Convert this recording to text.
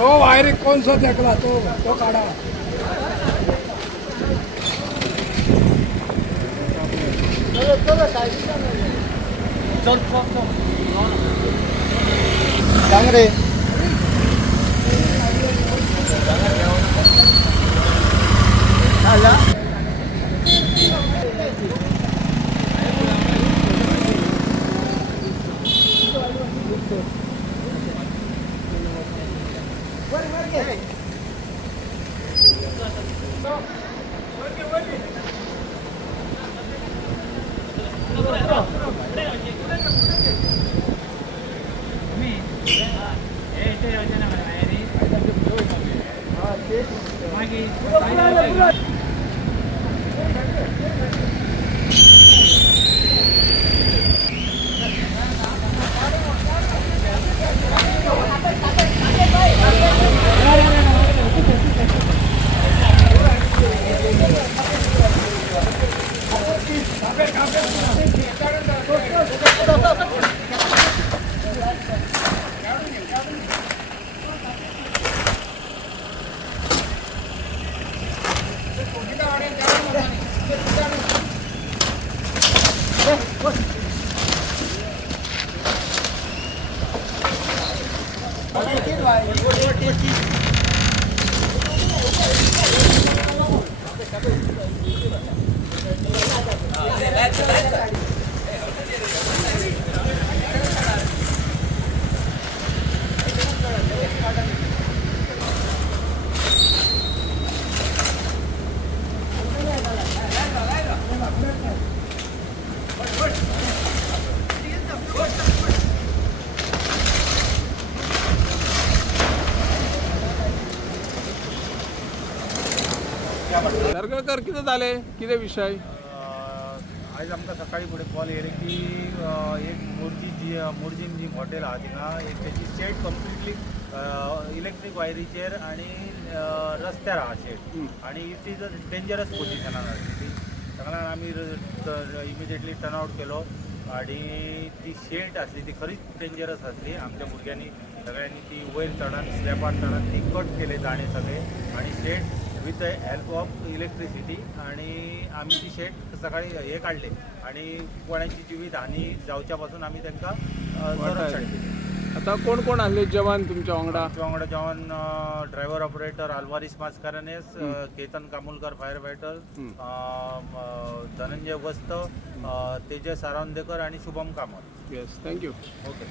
तो वायरिंग कोण सो देखला तो काढा. सांग रे. दर्गळकर कितें जालें, कितें विशय? आयज आमकां सकाळी फुडें कॉल येयले की एक मोर्जीन जी हॉटेल आहा थिंगा एक तेची शेड कंप्लिटली इलेक्ट्रीक वायरीचेर आनी रस्त्यार आहा शेड आनी इट इज अ डेंजरस पोजिशनान आसली ती. ताका लागून आमी इमिजिएटली टर्न आवट केलो आनी ती शेड आसली ती खरीच डेंजरस आसली. आमच्या भुरग्यांनी सगळ्यांनी ती वयर चडान स्लॅपार चडान ती कट केले दाणे सगळे आनी shed with the help of electricity आणि आम्ही ती शेड सकाळी हे काढले आणि कोणाची जिवीत हानी जावच्या पासून आम्ही त्यांना संरक्षण दिले. आता कोण कोण आसले जवान तुमच्या वांगडा? आमच्या वांगडा जवान driver operator Alvares Mascarenhas, Ketan Kamulkar fire fighter, Dhananjay Vast, Tejas Arandekar आणि Shubham Kamat. Yes, thank you. Okay.